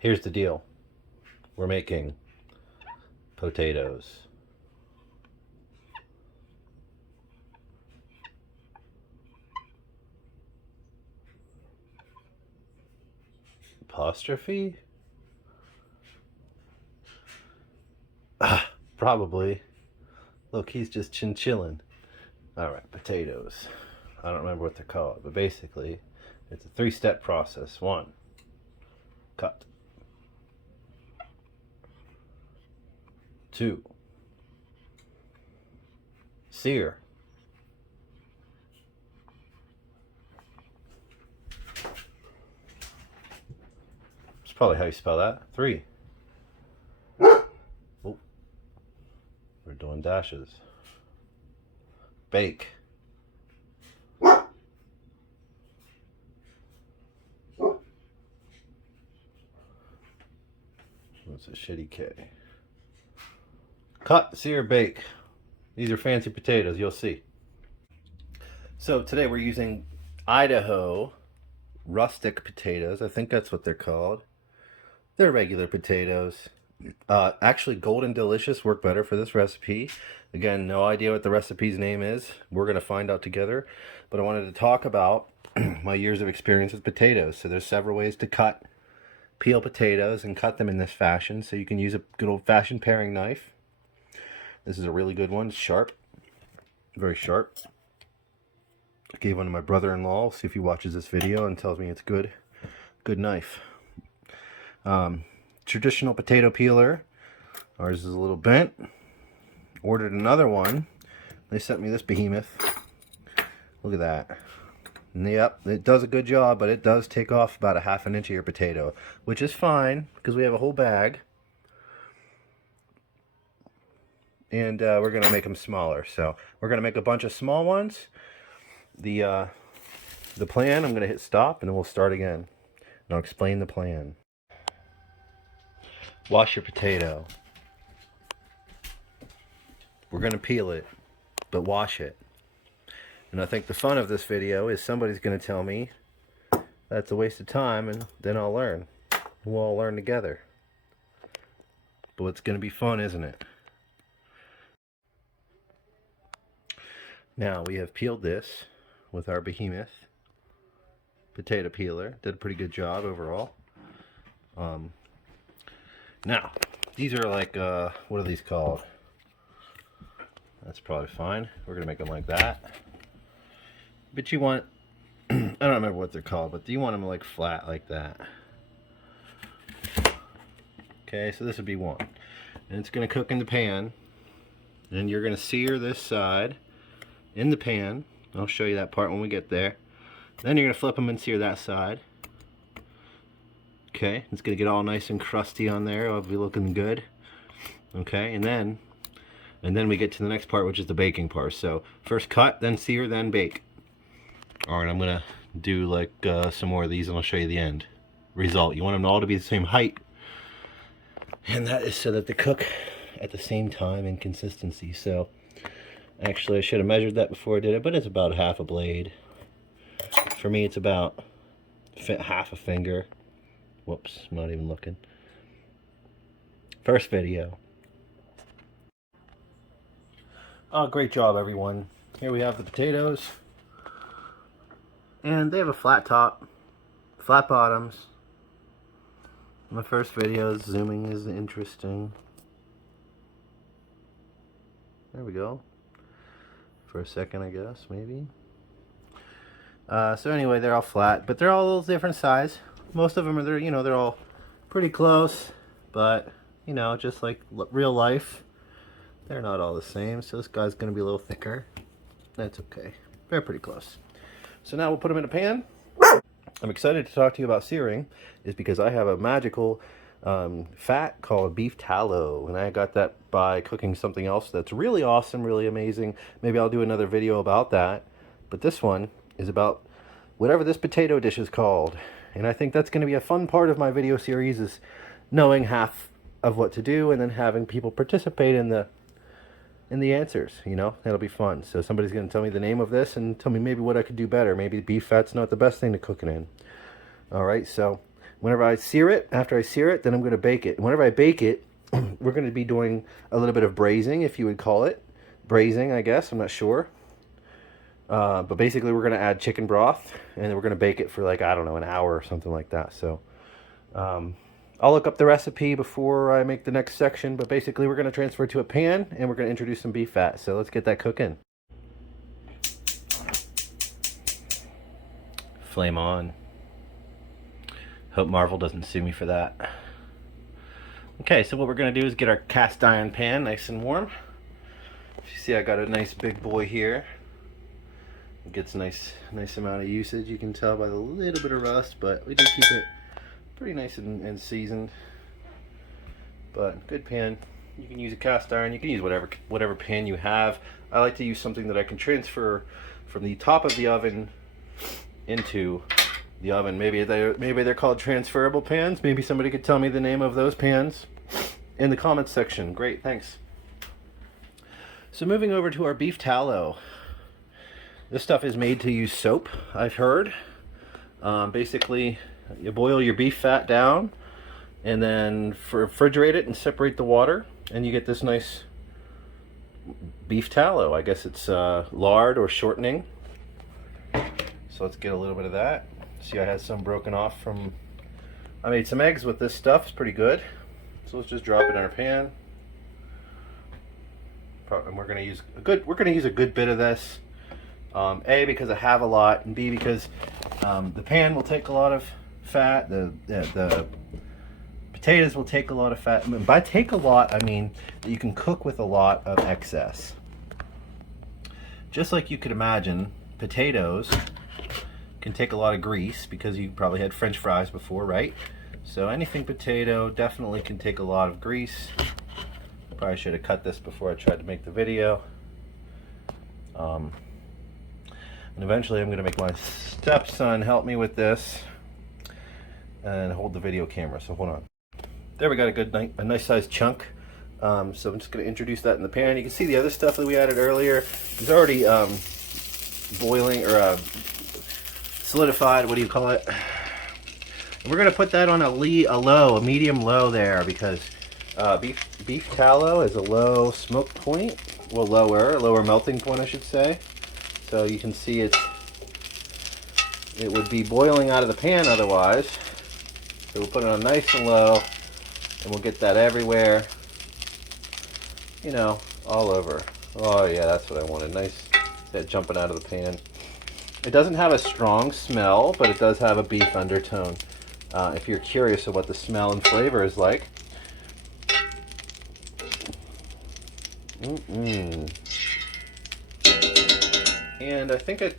Here's the deal. We're making potatoes. Apostrophe? Probably. Look, he's just chinchillin'. Alright, potatoes. I don't remember what they're called, but basically, it's a 3-step process. 1, cut. 2, sear. That's probably how you spell that. 3. Oh, we're doing dashes. Bake. What's a shitty K? Cut, sear, bake. These are fancy potatoes, you'll see. So today we're using Idaho rustic potatoes. I think that's what they're called. They're regular potatoes. Actually, Golden Delicious work better for this recipe. Again, no idea what the recipe's name is. We're going to find out together. But I wanted to talk about my years of experience with potatoes. So there's several ways to peel potatoes and cut them in this fashion. So you can use a good old-fashioned paring knife. This is a really good one. It's sharp. Very sharp. I gave one to my brother-in-law. See if he watches this video and tells me it's good. Good knife. Traditional potato peeler. Ours is a little bent. Ordered another one. They sent me this behemoth. Look at that. And yep, it does a good job, but it does take off about a ½ inch of your potato, which is fine because we have a whole bag. And we're going to make them smaller. So we're going to make a bunch of small ones. The plan, I'm going to hit stop and then we'll start again. And I'll explain the plan. Wash your potato. We're going to peel it, but wash it. And I think the fun of this video is somebody's going to tell me that's a waste of time, and then I'll learn. We'll all learn together. But it's going to be fun, isn't it? Now we have peeled this with our behemoth potato peeler. Did a pretty good job overall. Now, these are like, what are these called? That's probably fine. We're going to make them like that. But you want, I don't remember what they're called, but you want them like flat like that. Okay, so this would be one. And it's going to cook in the pan. And you're going to sear this side in the pan. I'll show you that part when we get there. Then you're going to flip them and sear that side. Okay, it's going to get all nice and crusty on there. It'll be looking good. Okay, and then we get to the next part, which is the baking part. So first cut, then sear, then bake. Alright, I'm going to do like some more of these and I'll show you the end result. You want them all to be the same height. And that is so that they cook at the same time in consistency. So actually I should have measured that before I did it, but it's about ½ a blade. For me it's about ½ a finger. Whoops, I'm not even looking. First video. Oh, great job everyone. Here we have the potatoes. And they have a flat top, flat bottoms. My first video, zooming is interesting. There we go. For a second, I guess, maybe. So anyway, they're all flat, but they're all a little different size. Most of them are, they're all pretty close, but, just like real life, they're not all the same. So this guy's going to be a little thicker. That's okay. They're pretty close. So now we'll put them in a pan. I'm excited to talk to you about searing, is because I have a magical fat called Beef Tallow, and I got that by cooking something else that's really awesome, really amazing. Maybe I'll do another video about that, but this one is about whatever this potato dish is called. And I think that's going to be a fun part of my video series, is knowing half of what to do and then having people participate in the answers. That'll be fun. So somebody's going to tell me the name of this and tell me maybe what I could do better. Maybe beef fat's not the best thing to cook it in. Alright, so Whenever I sear it, after I sear it, then I'm going to bake it. And whenever I bake it, we're going to be doing a little bit of braising, if you would call it. Braising, I guess. I'm not sure. But basically, we're going to add chicken broth, and then we're going to bake it for like, I don't know, an hour or something like that. So I'll look up the recipe before I make the next section. But basically, we're going to transfer it to a pan, and we're going to introduce some beef fat. So let's get that cooking. Flame on. Hope Marvel doesn't sue me for that. Okay, so what we're going to do is get our cast iron pan nice and warm. You see I got a nice big boy here. It gets a nice amount of usage. You can tell by the little bit of rust, but we do keep it pretty nice and seasoned. But good pan. You can use a cast iron. You can use whatever pan you have. I like to use something that I can transfer from the top of the oven into the oven. Maybe they're called transferable pans. Maybe somebody could tell me the name of those pans in the comments section. Great, thanks. So moving over to our beef tallow. This stuff is made to use soap, I've heard. Basically, you boil your beef fat down and then refrigerate it and separate the water, and you get this nice beef tallow. I guess it's lard or shortening. So let's get a little bit of that. See, I had some broken off from, I made some eggs with this stuff. It's pretty good. So let's just drop it in our pan. And we're gonna use a good bit of this. A, because I have a lot, and B, because the pan will take a lot of fat. The potatoes will take a lot of fat. And by take a lot, I mean that you can cook with a lot of excess. Just like you could imagine, potatoes can take a lot of grease, because you probably had French fries before, right? So anything potato definitely can take a lot of grease. Probably should have cut this before I tried to make the video. And eventually I'm going to make my stepson help me with this and hold the video camera. So hold on. There, we got a nice sized chunk. So I'm just going to introduce that in the pan. You can see the other stuff that we added earlier is already boiling or solidified. What do you call it? And we're going to put that on a medium low there, because beef tallow is a low smoke point. Well, lower melting point, I should say. So you can see it would be boiling out of the pan otherwise. So we'll put it on nice and low, and we'll get that everywhere. You know, all over. Oh yeah, that's what I wanted. Nice, that jumping out of the pan. It doesn't have a strong smell, but it does have a beef undertone. If you're curious of what the smell and flavor is like. And I think I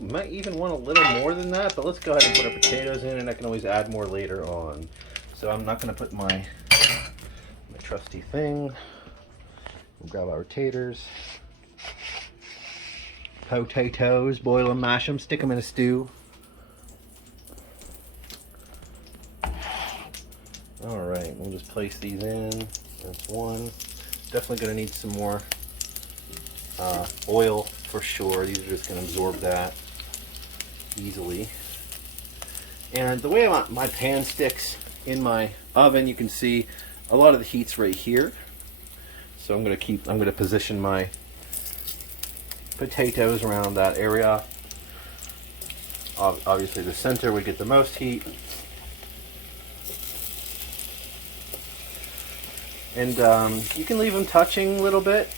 might even want a little more than that, but let's go ahead and put our potatoes in, and I can always add more later on. So I'm not going to put my trusty thing. We'll grab our taters. Potatoes, boil them, mash them, stick them in a stew. Alright, we'll just place these in. That's one. Definitely going to need some more oil for sure. These are just going to absorb that easily. And the way my pan sticks in my oven, you can see a lot of the heat's right here. So I'm going to position my potatoes around that area. Obviously the center would get the most heat. And you can leave them touching a little bit.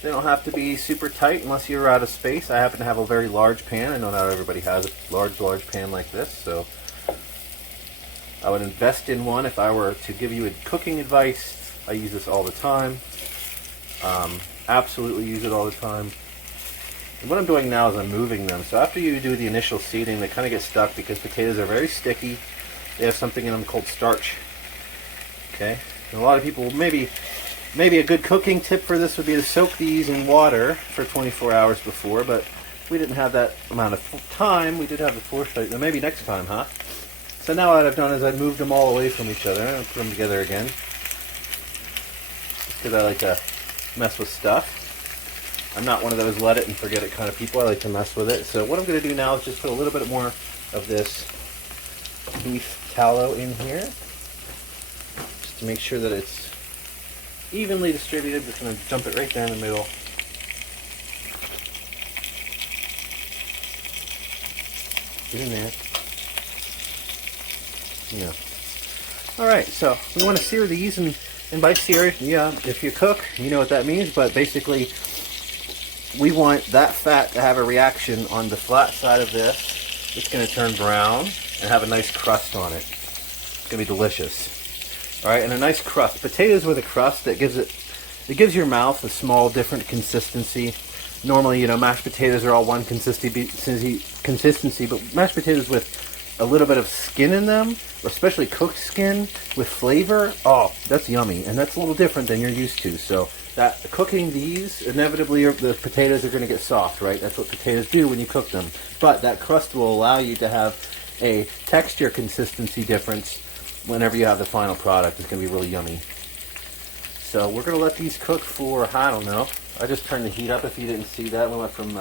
They don't have to be super tight unless you're out of space. I happen to have a very large pan. I know not everybody has a large pan like this, so I would invest in one if I were to give you cooking advice. I use this all the time. Absolutely use it all the time. And what I'm doing now is I'm moving them. So after you do the initial seeding, they kind of get stuck because potatoes are very sticky. They have something in them called starch. Okay? And a lot of people, maybe a good cooking tip for this would be to soak these in water for 24 hours before, but we didn't have that amount of time. We did have the foresight. Maybe next time, huh? So now what I've done is I've moved them all away from each other and put them together again. Because I like to mess with stuff. I'm not one of those let it and forget it kind of people. I like to mess with it. So what I'm going to do now is just put a little bit more of this beef tallow in here, just to make sure that it's evenly distributed. Just going to dump it right there in the middle. Get in there. Yeah. Alright, so we want to sear these, and by sear, yeah, if you cook, you know what that means, but basically we want that fat to have a reaction on the flat side of this. It's going to turn brown and have a nice crust on it. It's going to be delicious. Alright, and a nice crust. Potatoes with a crust, that gives your mouth a small different consistency. Normally, mashed potatoes are all one consistency, but mashed potatoes with a little bit of skin in them, or especially cooked skin with flavor, oh, that's yummy, and that's a little different than you're used to. So that cooking these, inevitably the potatoes are going to get soft, right? That's what potatoes do when you cook them. But that crust will allow you to have a texture consistency difference whenever you have the final product. It's going to be really yummy. So we're going to let these cook for, I don't know, I just turned the heat up if you didn't see that. We went from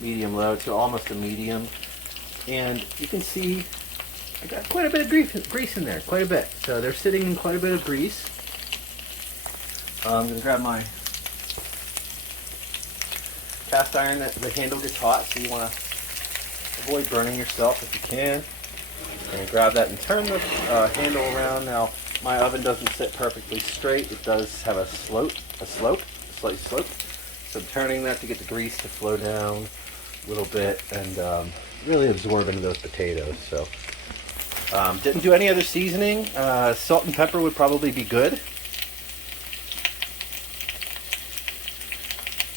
medium low to almost a medium. And you can see I got quite a bit of grease in there, quite a bit. So they're sitting in quite a bit of grease. I'm going to grab my cast iron. The handle gets hot, so you want to avoid burning yourself if you can. I'm going to grab that and turn the handle around. Now, my oven doesn't sit perfectly straight. It does have a slight slope. So I'm turning that to get the grease to flow down a little bit and really absorb into those potatoes. So didn't do any other seasoning. Salt and pepper would probably be good.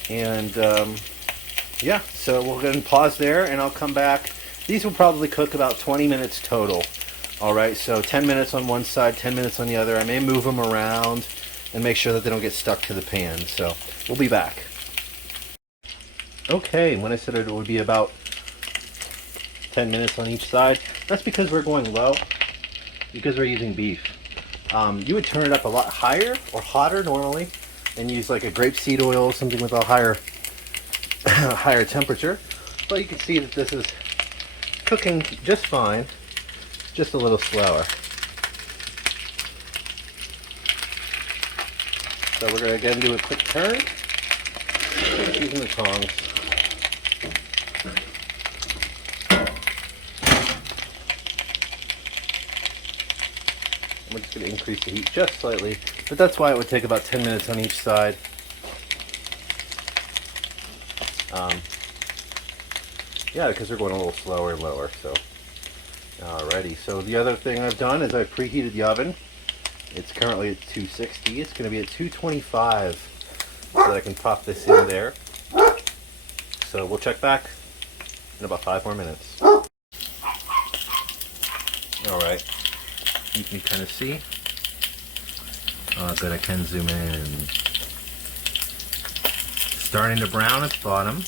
And yeah, so we'll go ahead and pause there, and I'll come back. These will probably cook about 20 minutes total. All right, so 10 minutes on one side, 10 minutes on the other. I may move them around and make sure that they don't get stuck to the pan. So we'll be back. Okay, when I said it would be about 10 minutes on each side, that's because we're going low, because we're using beef. You would turn it up a lot higher or hotter normally and use like a grapeseed oil, something with a higher higher temperature. But you can see that this is cooking just fine, just a little slower. So we're going to again do a quick turn, just using the tongs. We're just going to increase the heat just slightly, but that's why it would take about 10 minutes on each side. Yeah, because we're going a little slower and lower. So, alrighty. So the other thing I've done is I've preheated the oven. It's currently at 260. It's going to be at 225, so that I can pop this in there. So we'll check back in about 5 more minutes. All right. You can kind of see. Oh, good, I can zoom in. Starting to brown at the bottom.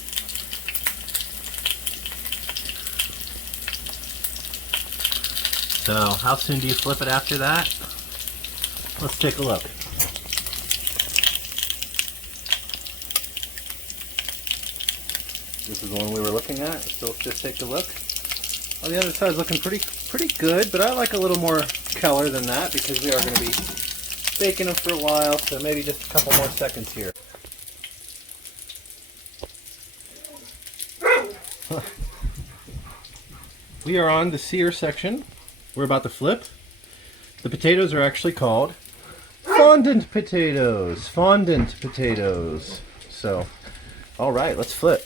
So, how soon do you flip it after that? Let's take a look. This is the one we were looking at. So just take a look. On the other side is looking pretty good, but I like a little more color than that because we are going to be baking them for a while, so maybe just a couple more seconds here. We are on the sear section. We're about to flip. The potatoes are actually called fondant potatoes. Fondant potatoes. So, all right, let's flip.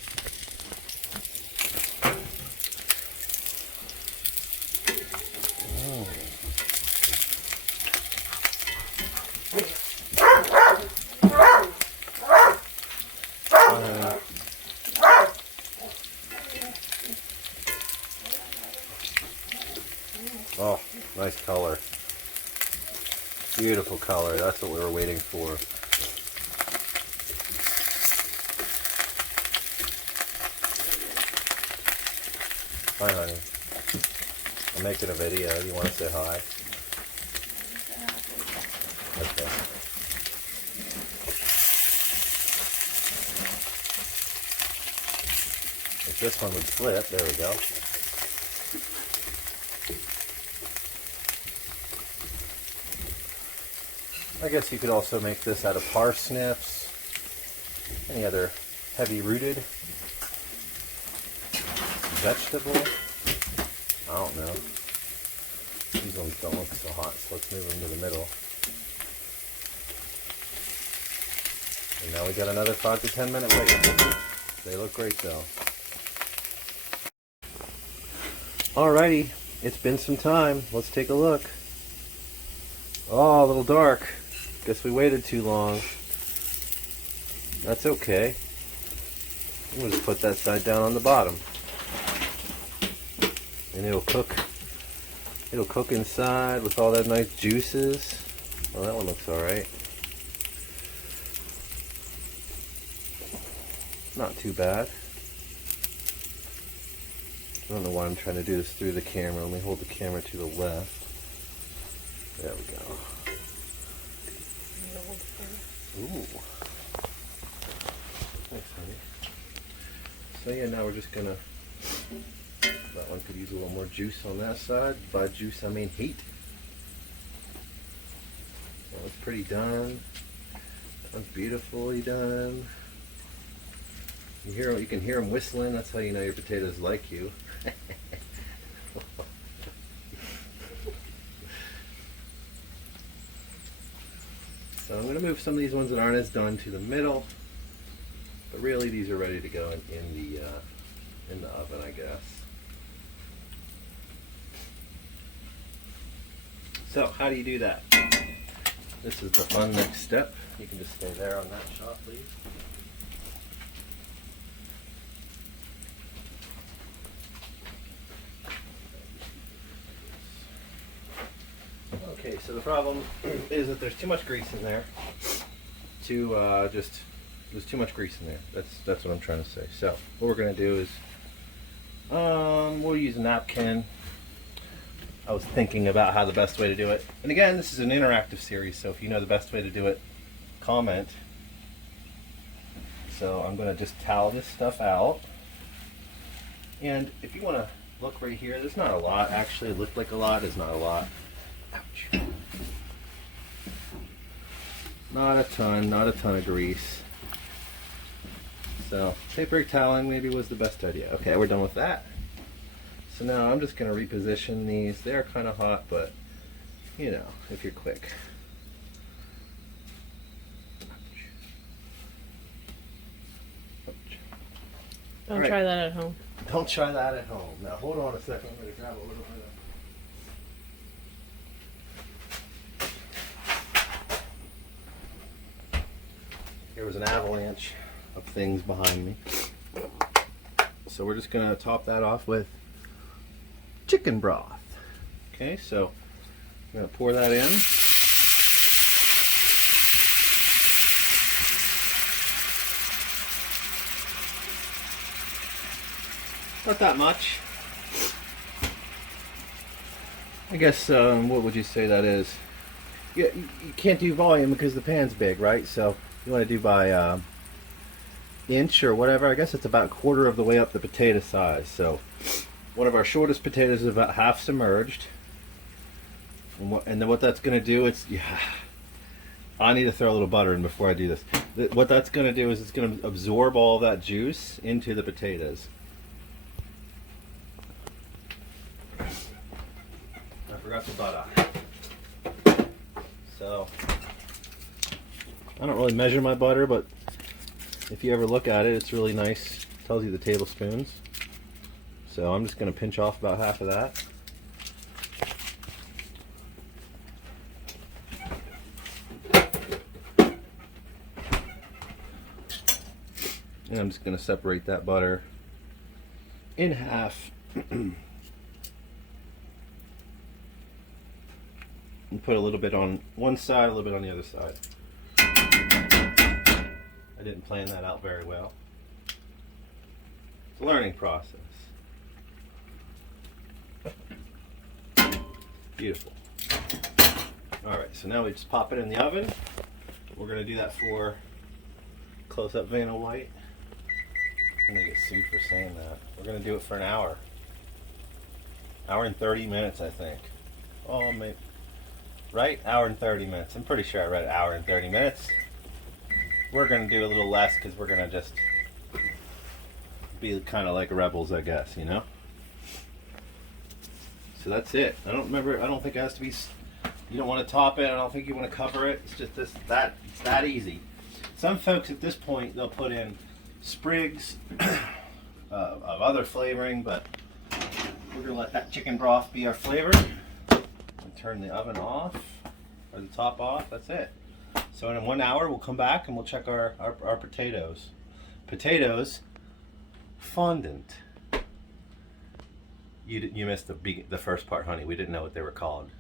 Oh, nice color. Beautiful color. That's what we were waiting for. Hi, honey. I'm making a video. You want to say hi? Okay. If this one would flip, there we go. I guess you could also make this out of parsnips, any other heavy-rooted vegetable. I don't know. These ones don't look so hot, so let's move them to the middle. And now we got another 5 to 10 minute wait. They look great though. Alrighty, it's been some time. Let's take a look. Oh, a little dark. Guess we waited too long. That's okay. We'll just put that side down on the bottom. And it'll cook. It'll cook inside with all that nice juices. Oh, that one looks alright. Not too bad. I don't know why I'm trying to do this through the camera. Let me hold the camera to the left. There we go. Ooh. Nice, honey. So yeah, now we're just gonna, that one could use a little more juice on that side. By juice, I mean heat. That one's pretty done. That one's beautifully done. You can hear them whistling. That's how you know your potatoes like you. So I'm going to move some of these ones that aren't as done to the middle, but really these are ready to go in the oven, I guess. So how do you do that? This is the fun next step. You can just stay there on that shot, please. Okay, so the problem is that there's too much grease in there. There's too much grease in there. That's what I'm trying to say. So what we're gonna do is we'll use a napkin. I was thinking about how the best way to do it. And again, this is an interactive series, so if you know the best way to do it, comment. So I'm gonna just towel this stuff out. And if you wanna look right here, there's not a lot. Actually, it looked like a lot. It's not a lot. Ouch. Not a ton of grease. So paper toweling maybe was the best idea. Okay, we're done with that. So now I'm just going to reposition these. They're kind of hot, but you know, if you're quick. Don't try that at home. Don't try that at home. Now hold on a second. I'm going to grab a little bit of. There was an avalanche of things behind me. So we're just going to top that off with chicken broth. Okay, so I'm going to pour that in. Not that much. I guess, what would you say that is? You can't do volume because the pan's big, right? So you want to do by inch or whatever. I guess it's about a quarter of the way up the potato size. So one of our shortest potatoes is about half submerged. And then what that's going to do, I need to throw a little butter in before I do this. What that's going to do is it's going to absorb all of that juice into the potatoes. I forgot the butter. So I don't really measure my butter, but if you ever look at it, it's really nice. It tells you the tablespoons. So I'm just going to pinch off about half of that. And I'm just going to separate that butter in half. And put a little bit on one side, a little bit on the other side. I didn't plan that out very well. It's a learning process. Beautiful. Alright, so now we just pop it in the oven. We're going to do that for close-up Vanna White. I'm going to get sued for saying that. We're going to do it for an hour. Hour and 30 minutes, I think. Oh, right? Hour and 30 minutes. I'm pretty sure I read hour and 30 minutes. We're going to do a little less because we're going to just be kind of like rebels, I guess, you know? So that's it. I don't think it has to be, you don't want to top it. I don't think you want to cover it. It's just it's that easy. Some folks at this point, they'll put in sprigs of other flavoring, but we're going to let that chicken broth be our flavor. And turn the oven off, or the top off. That's it. So in 1 hour, we'll come back and we'll check our potatoes. Potatoes, fondant. You missed the first part, honey. We didn't know what they were called.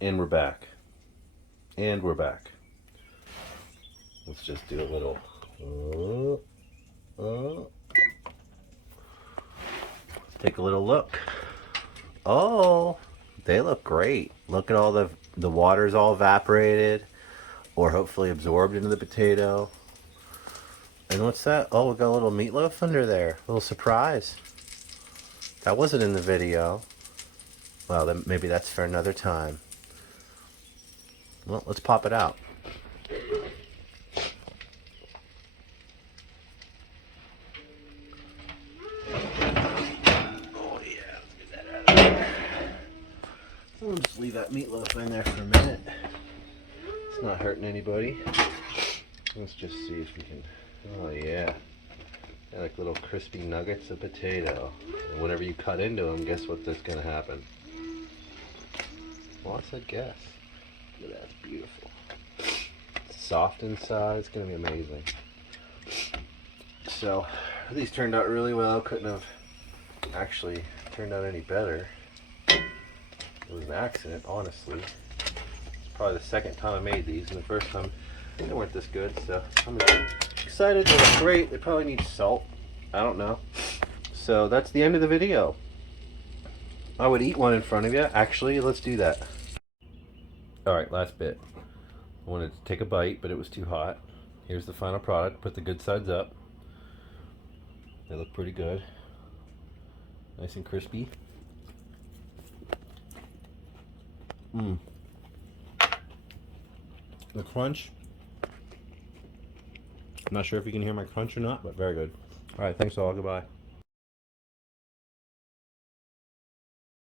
And we're back. And we're back. Let's just do a little. Let's take a little look. Oh, they look great. Look at all the water's all evaporated, or hopefully absorbed into the potato. And what's that? Oh, we got a little meatloaf under there. A little surprise. That wasn't in the video. Well, then maybe that's for another time. Well, let's pop it out. Oh yeah, let's get that out of there. We'll just leave that meatloaf in there for a minute. It's not hurting anybody. Let's just see if we can. Oh yeah, they're like little crispy nuggets of potato. And whenever you cut into them, guess what's gonna happen? Well, I said guess. Look at that, it's beautiful. It's soft inside. It's gonna be amazing. So these turned out really well. Couldn't have actually turned out any better. It was an accident, honestly. It's probably the second time I made these, and the first time they weren't this good. So I'm excited. They look great. They probably need salt. I don't know. So that's the end of the video. I would eat one in front of you. Actually, let's do that. Alright, last bit. I wanted to take a bite, but it was too hot. Here's the final product. Put the good sides up. They look pretty good. Nice and crispy. Mmm. The crunch. I'm not sure if you can hear my crunch or not, but very good. Alright, thanks all. Goodbye.